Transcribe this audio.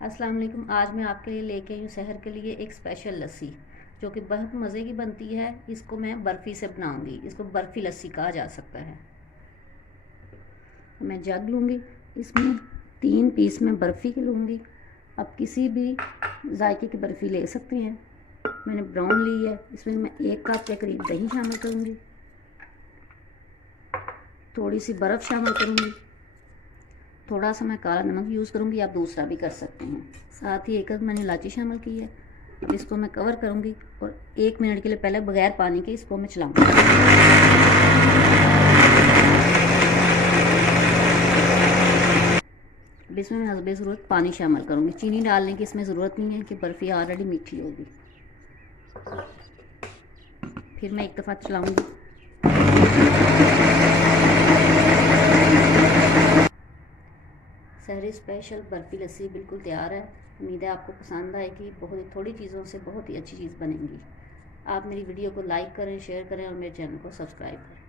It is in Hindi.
अस्सलाम वालेकुम। आज मैं आपके लिए लेके आई हूँ शहर के लिए एक स्पेशल लस्सी जो कि बहुत मज़े की बनती है। इसको मैं बर्फ़ी से बनाऊंगी। इसको बर्फ़ी लस्सी कहा जा सकता है। मैं जग लूँगी, इसमें 3 पीस मैं बर्फ़ी के लूँगी। आप किसी भी जायके की बर्फ़ी ले सकते हैं। मैंने ब्राउन ली है। इसमें मैं 1 कप के करीब दही शामिल करूँगी, थोड़ी सी बर्फ़ शामिल करूँगी, थोड़ा सा मैं काला नमक यूज़ करूँगी, आप दूसरा भी कर सकते हैं। साथ ही एक मैंने इलायची शामिल की है। इसको मैं कवर करूँगी और 1 मिनट के लिए पहले बगैर पानी के इसको मैं चलाऊँगी। अब इसमें मैं हस्बे ज़रूरत पानी शामिल करूँगी। चीनी डालने की इसमें ज़रूरत नहीं है कि बर्फ़ी ऑलरेडी मीठी होगी। फिर मैं एक दफ़ा चलाऊँगी। शहरी स्पेशल बर्फ़ी लस्सी बिल्कुल तैयार है। उम्मीद है आपको पसंद आएगी। बहुत ही थोड़ी चीज़ों से बहुत ही अच्छी चीज़ बनेगी। आप मेरी वीडियो को लाइक करें, शेयर करें और मेरे चैनल को सब्सक्राइब करें।